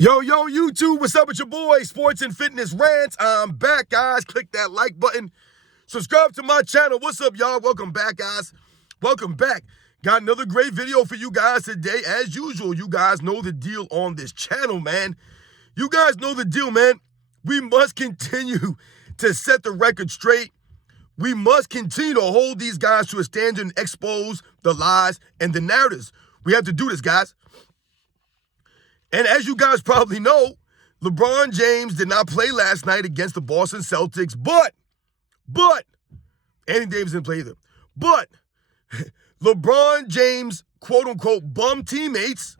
Yo, YouTube, what's up with your boy, Sports and Fitness Rants? I'm back, guys. Click that like button. Subscribe to my channel. What's up, y'all? Welcome back, guys. Welcome back. Got another great video for you guys today. As usual, you guys know the deal on this channel, man. You guys know the deal, man. We must continue to set the record straight. We must continue to hold these guys to a standard and expose the lies and the narratives. We have to do this, guys. And as you guys probably know, LeBron James did not play last night against the Boston Celtics, but Anthony Davis didn't play either. But LeBron James' quote-unquote bum teammates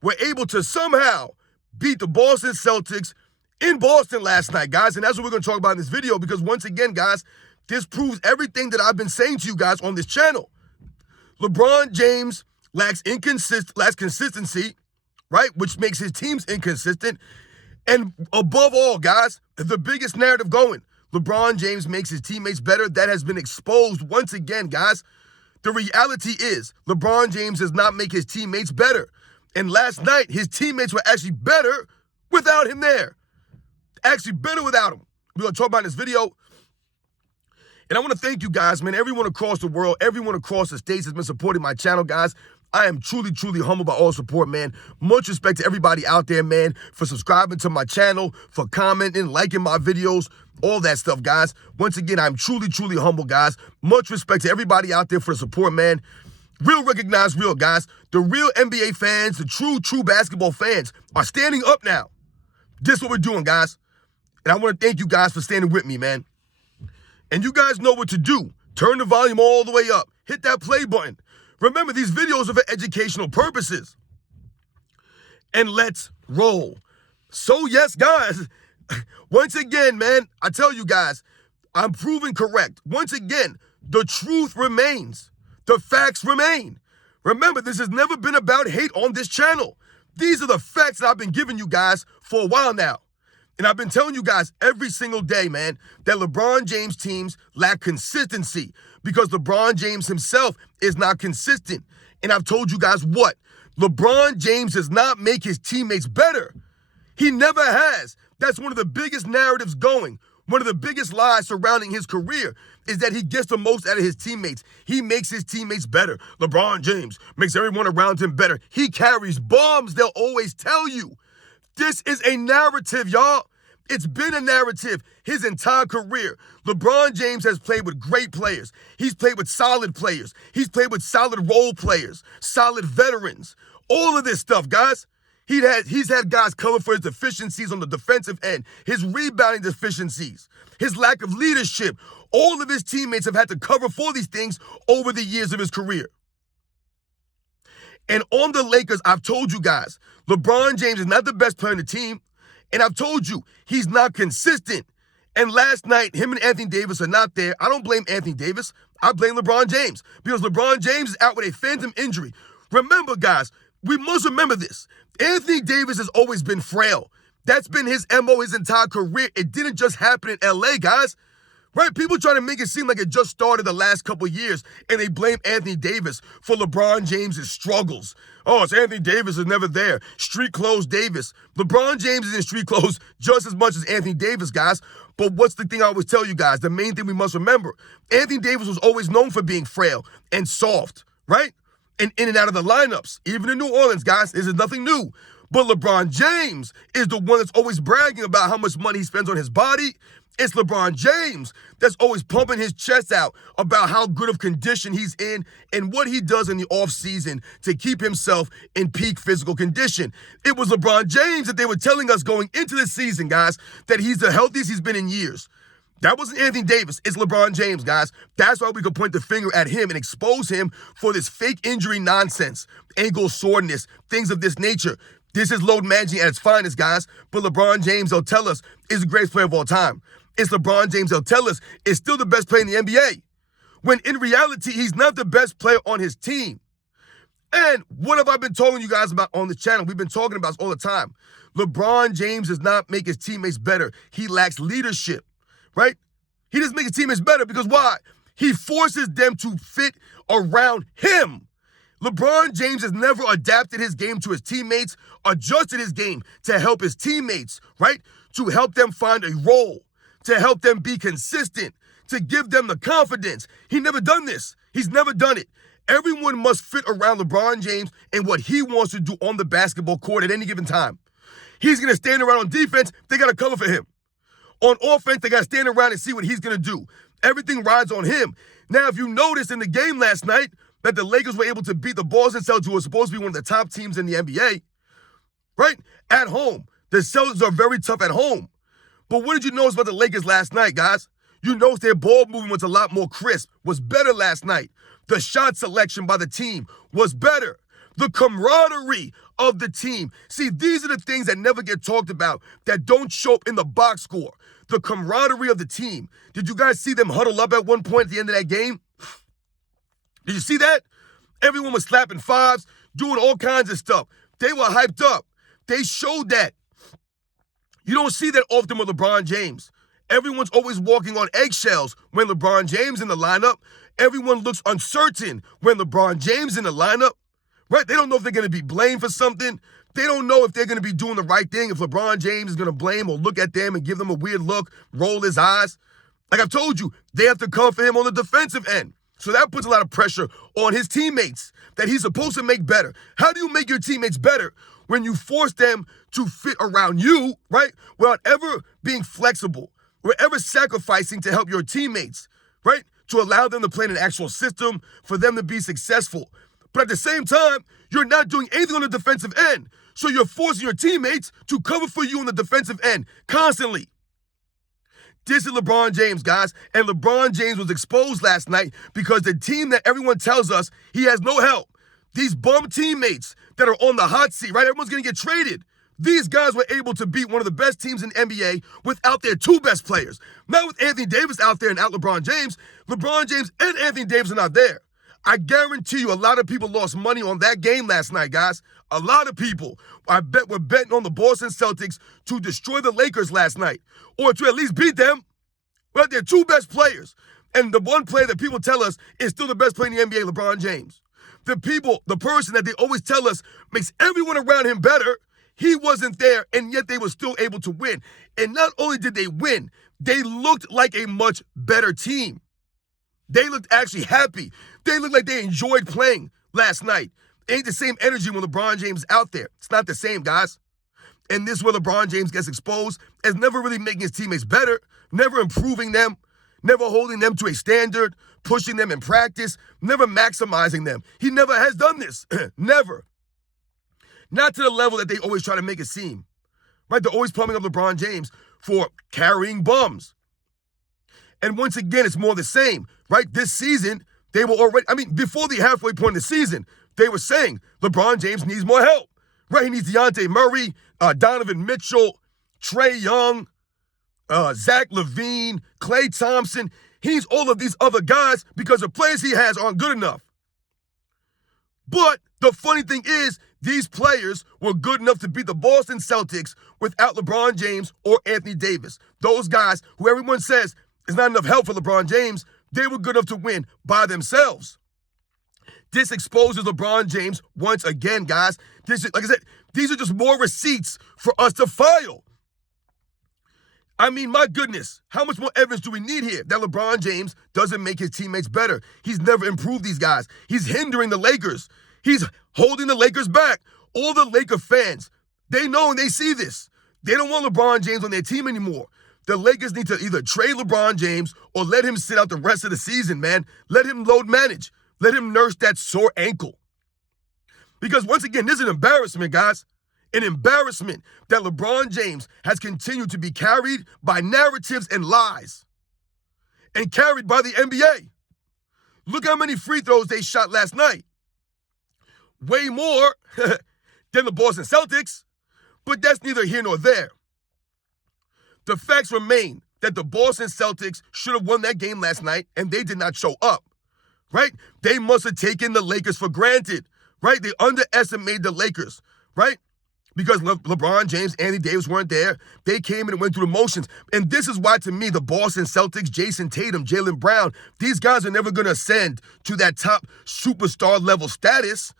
were able to somehow beat the Boston Celtics in Boston last night, guys. And that's what we're going to talk about in this video because once again, guys, this proves everything that I've been saying to you guys on this channel. LeBron James lacks consistency, right? Which makes his teams inconsistent. And above all, guys, the biggest narrative going, LeBron James makes his teammates better. That has been exposed once again, guys. The reality is LeBron James does not make his teammates better. And last night, his teammates were actually better without him there. Actually better without him. We're going to talk about in this video. And I want to thank you guys, man. Everyone across the world, everyone across the states has been supporting my channel, guys. I am truly, truly humbled by all support, man. Much respect to everybody out there, man, for subscribing to my channel, for commenting, liking my videos, all that stuff, guys. Once again, I'm truly, truly humble, guys. Much respect to everybody out there for the support, man. Real recognize real, guys. The real NBA fans, the true basketball fans are standing up now. This is what we're doing, guys. And I want to thank you guys for standing with me, man. And you guys know what to do. Turn the volume all the way up. Hit that play button. Remember, these videos are for educational purposes. And let's roll. So, yes, guys, once again, man, I tell you guys, I'm proven correct. Once again, the truth remains. The facts remain. Remember, this has never been about hate on this channel. These are the facts that I've been giving you guys for a while now. And I've been telling you guys every single day, man, that LeBron James teams lack consistency because LeBron James himself is not consistent. And I've told you guys what? LeBron James does not make his teammates better. He never has. That's one of the biggest narratives going. One of the biggest lies surrounding his career is that he gets the most out of his teammates. He makes his teammates better. LeBron James makes everyone around him better. He carries bombs, they'll always tell you. This is a narrative, y'all. It's been a narrative his entire career. LeBron James has played with great players. He's played with solid players. He's played with solid role players, solid veterans. All of this stuff, guys. He's had guys cover for his deficiencies on the defensive end, his rebounding deficiencies, his lack of leadership. All of his teammates have had to cover for these things over the years of his career. And on the Lakers, I've told you guys, LeBron James is not the best player on the team. And I've told you, he's not consistent. And last night, him and Anthony Davis are not there. I don't blame Anthony Davis. I blame LeBron James because LeBron James is out with a phantom injury. Remember, guys, we must remember this. Anthony Davis has always been frail. That's been his MO his entire career. It didn't just happen in LA, guys. Right? People try to make it seem like it just started the last couple of years, and they blame Anthony Davis for LeBron James's struggles. Oh, it's Anthony Davis is never there. Street clothes Davis. LeBron James is in street clothes just as much as Anthony Davis, guys. But what's the thing I always tell you guys? The main thing we must remember, Anthony Davis was always known for being frail and soft, right? And in and out of the lineups. Even in New Orleans, guys, this is nothing new. But LeBron James is the one that's always bragging about how much money he spends on his body. It's LeBron James that's always pumping his chest out about how good of condition he's in and what he does in the offseason to keep himself in peak physical condition. It was LeBron James that they were telling us going into the season, guys, that he's the healthiest he's been in years. That wasn't Anthony Davis. It's LeBron James, guys. That's why we could point the finger at him and expose him for this fake injury nonsense, ankle soreness, things of this nature. This is load managing at its finest, guys. But LeBron James, they'll tell us, is the greatest player of all time. It's LeBron James, they'll tell us, is still the best player in the NBA. When in reality, he's not the best player on his team. And what have I been talking to you guys about on the channel? We've been talking about this all the time. LeBron James does not make his teammates better. He lacks leadership, right? He doesn't make his teammates better because why? He forces them to fit around him. LeBron James has never adapted his game to his teammates, adjusted his game to help his teammates, right? To help them find a role, to help them be consistent, to give them the confidence. He never done this. He's never done it. Everyone must fit around LeBron James and what he wants to do on the basketball court at any given time. He's going to stand around on defense. They got to cover for him. On offense, they got to stand around and see what he's going to do. Everything rides on him. Now, if you noticed in the game last night that the Lakers were able to beat the Boston Celtics, who were supposed to be one of the top teams in the NBA, right? At home. The Celtics are very tough at home. But what did you notice about the Lakers last night, guys? You noticed their ball movement was a lot more crisp, was better last night. The shot selection by the team was better. The camaraderie of the team. See, these are the things that never get talked about, that don't show up in the box score. The camaraderie of the team. Did you guys see them huddle up at one point at the end of that game? Did you see that? Everyone was slapping fives, doing all kinds of stuff. They were hyped up. They showed that. You don't see that often with LeBron James. Everyone's always walking on eggshells when LeBron James in the lineup. Everyone looks uncertain when LeBron James in the lineup, right? They don't know if they're going to be blamed for something. They don't know if they're going to be doing the right thing, if LeBron James is going to blame or look at them and give them a weird look, roll his eyes. Like I've told you, they have to come for him on the defensive end. So that puts a lot of pressure on his teammates that he's supposed to make better. How do you make your teammates better? When you force them to fit around you, right? Without ever being flexible, without ever sacrificing to help your teammates, right? To allow them to play in an actual system, for them to be successful. But at the same time, you're not doing anything on the defensive end. So you're forcing your teammates to cover for you on the defensive end constantly. This is LeBron James, guys. And LeBron James was exposed last night because the team that everyone tells us he has no help, these bum teammates that are on the hot seat, right? Everyone's going to get traded. These guys were able to beat one of the best teams in the NBA without their two best players. Not with Anthony Davis out there and out LeBron James. LeBron James and Anthony Davis are not there. I guarantee you a lot of people lost money on that game last night, guys. A lot of people, I bet, were betting on the Boston Celtics to destroy the Lakers last night, or to at least beat them without their two best players. And the one player that people tell us is still the best player in the NBA, LeBron James. The person that they always tell us makes everyone around him better, he wasn't there, and yet they were still able to win. And not only did they win, they looked like a much better team. They looked actually happy. They looked like they enjoyed playing last night. Ain't the same energy when LeBron James is out there. It's not the same, guys. And this is where LeBron James gets exposed as never really making his teammates better, never improving them, never holding them to a standard, pushing them in practice, never maximizing them. He never has done this. Never. Not to the level that they always try to make it seem. Right? They're always pumping up LeBron James for carrying bums. And once again, it's more the same, right? This season, they were already, before the halfway point of the season, they were saying LeBron James needs more help, right? He needs DeJounte Murray, Donovan Mitchell, Trae Young, Zach LaVine, Klay Thompson. He needs all of these other guys because the players he has aren't good enough. But the funny thing is, these players were good enough to beat the Boston Celtics without LeBron James or Anthony Davis. Those guys who everyone says is not enough help for LeBron James, they were good enough to win by themselves. This exposes LeBron James once again, guys. Like I said, these are just more receipts for us to file. My goodness, how much more evidence do we need here that LeBron James doesn't make his teammates better? He's never improved these guys. He's hindering the Lakers. He's holding the Lakers back. All the Laker fans, they know and they see this. They don't want LeBron James on their team anymore. The Lakers need to either trade LeBron James or let him sit out the rest of the season, man. Let him load manage. Let him nurse that sore ankle. Because once again, this is an embarrassment, guys. An embarrassment that LeBron James has continued to be carried by narratives and lies. And carried by the NBA. Look how many free throws they shot last night. Way more than the Boston Celtics. But that's neither here nor there. The facts remain that the Boston Celtics should have won that game last night, and they did not show up, right? They must have taken the Lakers for granted, right? They underestimated the Lakers, right? because LeBron James, Anthony Davis weren't there. They came in and went through the motions. And this is why, to me, the Boston Celtics, Jason Tatum, Jaylen Brown, these guys are never going to ascend to that top superstar level status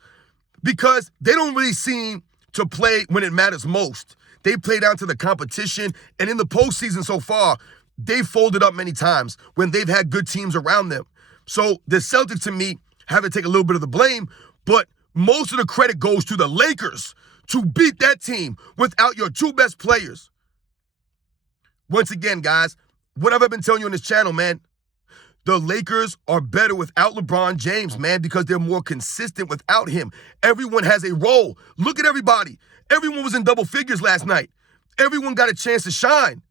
because they don't really seem to play when it matters most. They play down to the competition. And in the postseason so far, they've folded up many times when they've had good teams around them. So the Celtics, to me, have to take a little bit of the blame, but most of the credit goes to the Lakers to beat that team without your two best players. Once again, guys, what have I been telling you on this channel, man? The Lakers are better without LeBron James, man, because they're more consistent without him. Everyone has a role. Look at everybody. Everyone was in double figures last night. Everyone got a chance to shine.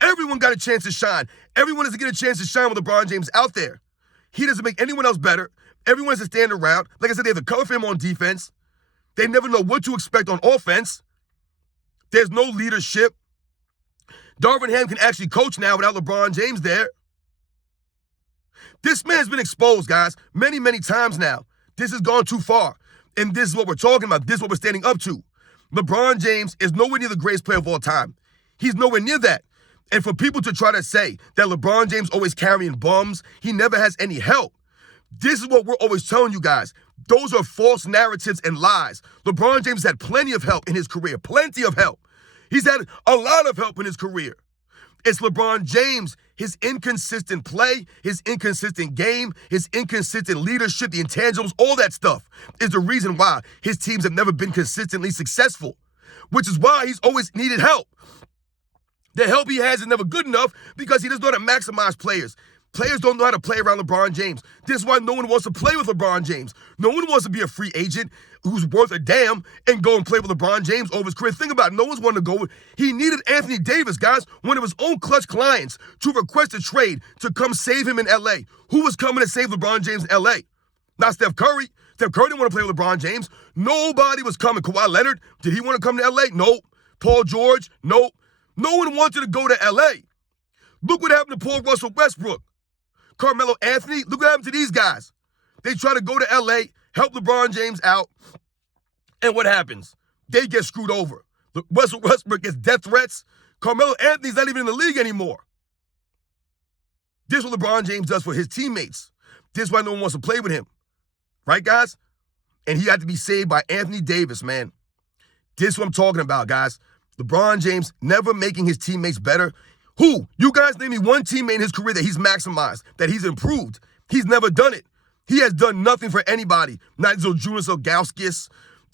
Everyone got a chance to shine. Everyone has to get a chance to shine with LeBron James out there. He doesn't make anyone else better. Everyone has to stand around. Like I said, they have to cover for him on defense. They never know what to expect on offense. There's no leadership. Darvin Ham can actually coach now without LeBron James there. This man's been exposed, guys, many, many times now. This has gone too far. And this is what we're talking about. This is what we're standing up to. LeBron James is nowhere near the greatest player of all time. He's nowhere near that. And for people to try to say that LeBron James always carrying bums, he never has any help. This is what we're always telling you guys. Those are false narratives and lies. LeBron James had plenty of help in his career, plenty of help. He's had a lot of help in his career. It's LeBron James, his inconsistent play, his inconsistent game, his inconsistent leadership, the intangibles, all that stuff is the reason why his teams have never been consistently successful, which is why he's always needed help. The help he has is never good enough because he doesn't know how to maximize players. Players don't know how to play around LeBron James. This is why no one wants to play with LeBron James. No one wants to be a free agent who's worth a damn and go and play with LeBron James over his career. Think about it. No one's wanting to go with. He needed Anthony Davis, guys, one of his own clutch clients, to request a trade to come save him in L.A. Who was coming to save LeBron James in L.A.? Not Steph Curry. Steph Curry didn't want to play with LeBron James. Nobody was coming. Kawhi Leonard, did he want to come to L.A.? Nope. Paul George? Nope. No one wanted to go to L.A. Look what happened to Paul Russell Westbrook. Carmelo Anthony, look what happened to these guys. They try to go to L.A., help LeBron James out, and what happens? They get screwed over. Russell Westbrook gets death threats. Carmelo Anthony's not even in the league anymore. This is what LeBron James does for his teammates. This is why no one wants to play with him. Right, guys? And he had to be saved by Anthony Davis, man. This is what I'm talking about, guys. LeBron James never making his teammates better. Who? You guys name me one teammate in his career that he's maximized, that he's improved. He's never done it. He has done nothing for anybody. Not Zydrunas Ilgauskas,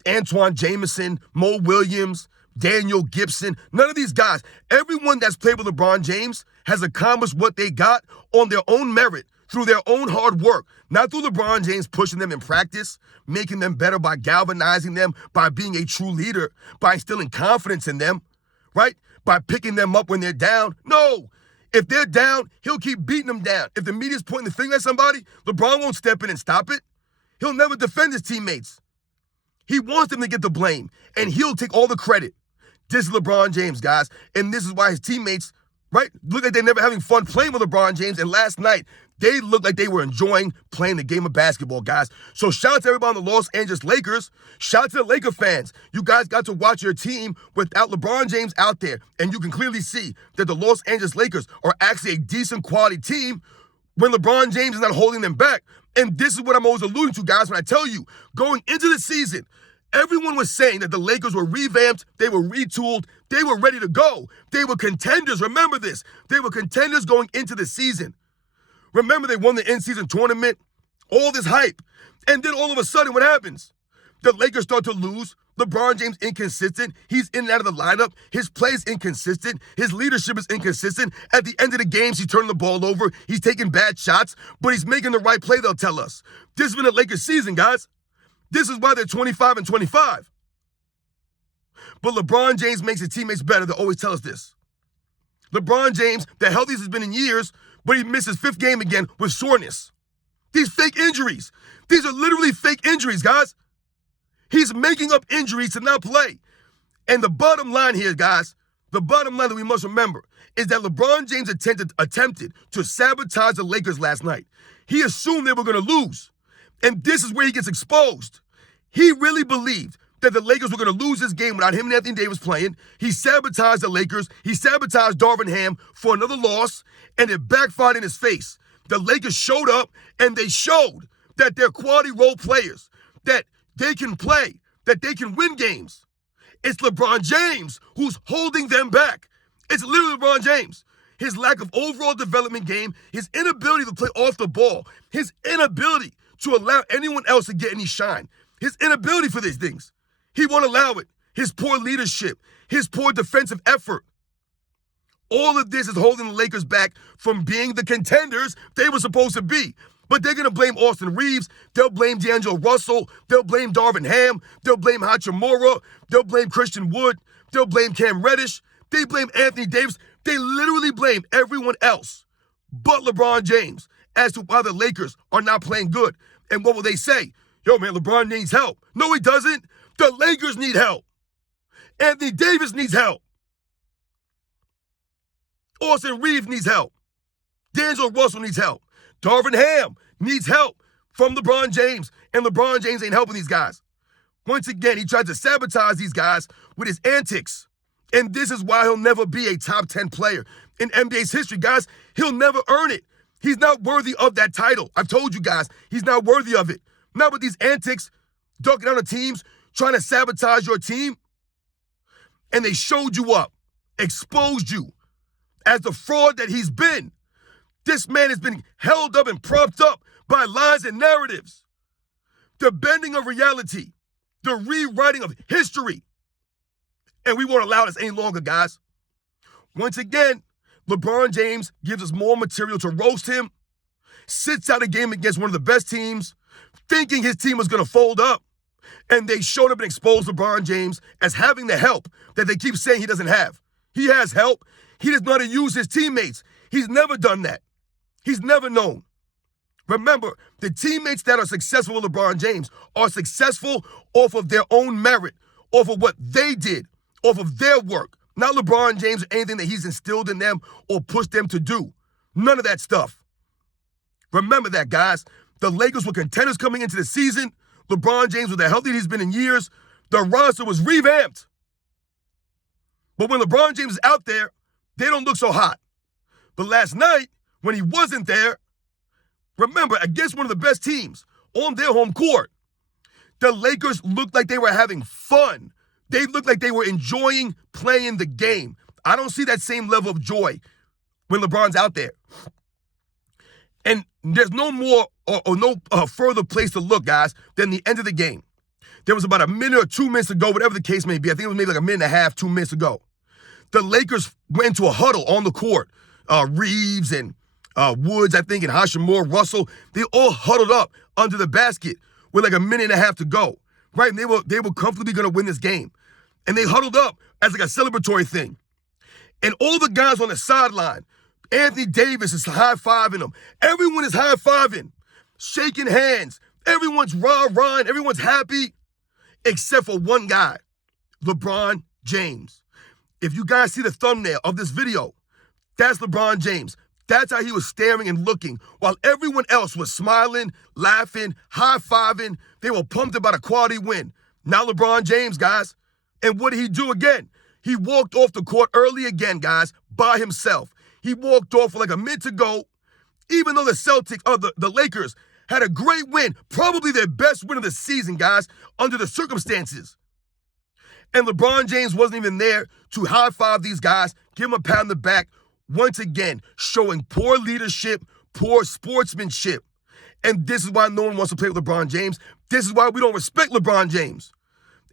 Antoine Jameson, Mo Williams, Daniel Gibson. None of these guys. Everyone that's played with LeBron James has accomplished what they got on their own merit, through their own hard work. Not through LeBron James pushing them in practice, making them better by galvanizing them, by being a true leader, by instilling confidence in them, right? By picking them up when they're down. No. If they're down, he'll keep beating them down. If the media's pointing the finger at somebody, LeBron won't step in and stop it. He'll never defend his teammates. He wants them to get the blame, and he'll take all the credit. This is LeBron James, guys, and this is why his teammates, right, look like they're never having fun playing with LeBron James, and last night, they looked like they were enjoying playing the game of basketball, guys. So shout out to everybody on the Los Angeles Lakers. Shout out to the Laker fans. You guys got to watch your team without LeBron James out there. And you can clearly see that the Los Angeles Lakers are actually a decent quality team when LeBron James is not holding them back. And this is what I'm always alluding to, guys, when I tell you, going into the season, everyone was saying that the Lakers were revamped, they were retooled, they were ready to go. They were contenders. Remember this. They were contenders going into the season. Remember, they won the in-season tournament, all this hype. And then all of a sudden, what happens? The Lakers start to lose. LeBron James inconsistent. He's in and out of the lineup. His play is inconsistent. His leadership is inconsistent. At the end of the games, he's turning the ball over. He's taking bad shots, but he's making the right play, they'll tell us. This has been a Lakers season, guys. This is why they're 25-25. But LeBron James makes his teammates better. They always tell us this. LeBron James, the healthiest has been in years, but he missed his fifth game again with soreness. These fake injuries. These are literally fake injuries, guys. He's making up injuries to not play. And the bottom line here, guys, the bottom line that we must remember is that LeBron James attempted to sabotage the Lakers last night. He assumed they were going to lose. And this is where he gets exposed. He really believed that the Lakers were going to lose this game without him and Anthony Davis playing. He sabotaged the Lakers. He sabotaged Darvin Ham for another loss, and it backfired in his face. The Lakers showed up, and they showed that they're quality role players, that they can play, that they can win games. It's LeBron James who's holding them back. It's literally LeBron James. His lack of overall development game, his inability to play off the ball, his inability to allow anyone else to get any shine, his inability for these things. He won't allow it. His poor leadership, his poor defensive effort. All of this is holding the Lakers back from being the contenders they were supposed to be. But they're going to blame Austin Reeves. They'll blame D'Angelo Russell. They'll blame Darvin Ham. They'll blame Hachimura. They'll blame Christian Wood. They'll blame Cam Reddish. They blame Anthony Davis. They literally blame everyone else but LeBron James as to why the Lakers are not playing good. And what will they say? Yo, man, LeBron needs help. No, he doesn't. The Lakers need help. Anthony Davis needs help. Austin Reeves needs help. D'Angelo Russell needs help. Darvin Ham needs help from LeBron James, and LeBron James ain't helping these guys. Once again, he tried to sabotage these guys with his antics, and this is why he'll never be a top 10 player in NBA's history, guys. He'll never earn it. He's not worthy of that title. I've told you guys, he's not worthy of it. Not with these antics, ducking on the teams, trying to sabotage your team. And they showed you up, exposed you as the fraud that he's been. This man has been held up and propped up by lies and narratives. The bending of reality, the rewriting of history. And we won't allow this any longer, guys. Once again, LeBron James gives us more material to roast him, sits out a game against one of the best teams, thinking his team was going to fold up, and they showed up and exposed LeBron James as having the help that they keep saying he doesn't have. He has help. He does not use his teammates. He's never done that. He's never known. Remember, the teammates that are successful with LeBron James are successful off of their own merit, off of what they did, off of their work. Not LeBron James or anything that he's instilled in them or pushed them to do. None of that stuff. Remember that, guys. The Lakers were contenders coming into the season. LeBron James was the healthiest he's been in years. The roster was revamped. But when LeBron James is out there, they don't look so hot. But last night, when he wasn't there, remember, against one of the best teams on their home court, the Lakers looked like they were having fun. They looked like they were enjoying playing the game. I don't see that same level of joy when LeBron's out there. And there's no more or no further place to look, guys, than the end of the game. There was about a minute or 2 minutes to go, whatever the case may be. I think it was maybe like a minute and a half, 2 minutes to go. The Lakers went into a huddle on the court. Reeves and Woods, I think, and Hachimura, Russell, they all huddled up under the basket with like a minute and a half to go, right? And they were comfortably going to win this game. And they huddled up as like a celebratory thing. And all the guys on the sideline, Anthony Davis is high-fiving them. Everyone is high-fiving, shaking hands. Everyone's rah-rahing. Everyone's happy, except for one guy, LeBron James. If you guys see the thumbnail of this video, that's LeBron James. That's how he was staring and looking while everyone else was smiling, laughing, high-fiving. They were pumped about a quality win. Now LeBron James, guys. And what did he do again? He walked off the court early again, guys, by himself. He walked off with like a minute to go, even though the Celtics, the Lakers, had a great win, probably their best win of the season, guys, under the circumstances. And LeBron James wasn't even there to high-five these guys, give them a pat on the back, once again, showing poor leadership, poor sportsmanship. And this is why no one wants to play with LeBron James. This is why we don't respect LeBron James.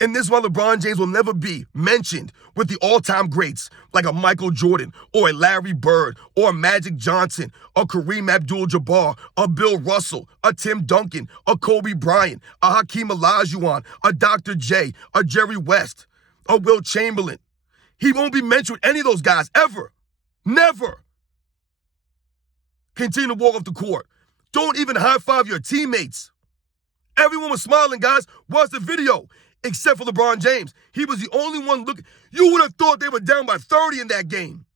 And this is why LeBron James will never be mentioned with the all-time greats like a Michael Jordan or a Larry Bird or a Magic Johnson or Kareem Abdul-Jabbar or Bill Russell or Tim Duncan or Kobe Bryant or Hakeem Olajuwon or Dr. J or Jerry West or Will Chamberlain. He won't be mentioned with any of those guys ever. Never. Continue to walk off the court. Don't even high-five your teammates. Everyone was smiling, guys. Watch the video. Except for LeBron James. He was the only one looking. You would have thought they were down by 30 in that game.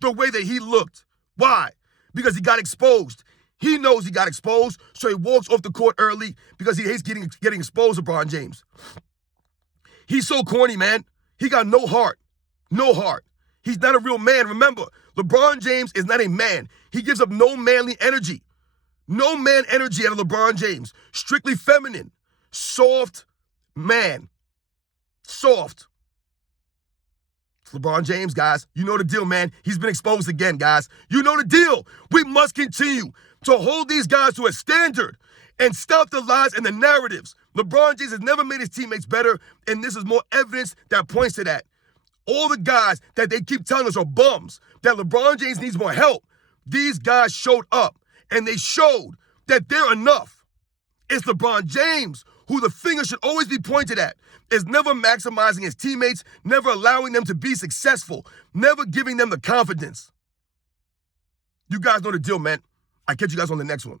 The way that he looked. Why? Because he got exposed. He knows he got exposed, so he walks off the court early because he hates getting exposed, LeBron James. He's so corny, man. He got no heart. No heart. He's not a real man. Remember, LeBron James is not a man. He gives up no manly energy. No man energy out of LeBron James. Strictly feminine. Soft man. Soft. It's LeBron James, guys. You know the deal, man. He's been exposed again, guys. You know the deal. We must continue to hold these guys to a standard and stop the lies and the narratives. LeBron James has never made his teammates better, and this is more evidence that points to that. All the guys that they keep telling us are bums, that LeBron James needs more help, these guys showed up, and they showed that they're enough. It's LeBron James who the finger should always be pointed at, is never maximizing his teammates, never allowing them to be successful, never giving them the confidence. You guys know the deal, man. I'll catch you guys on the next one.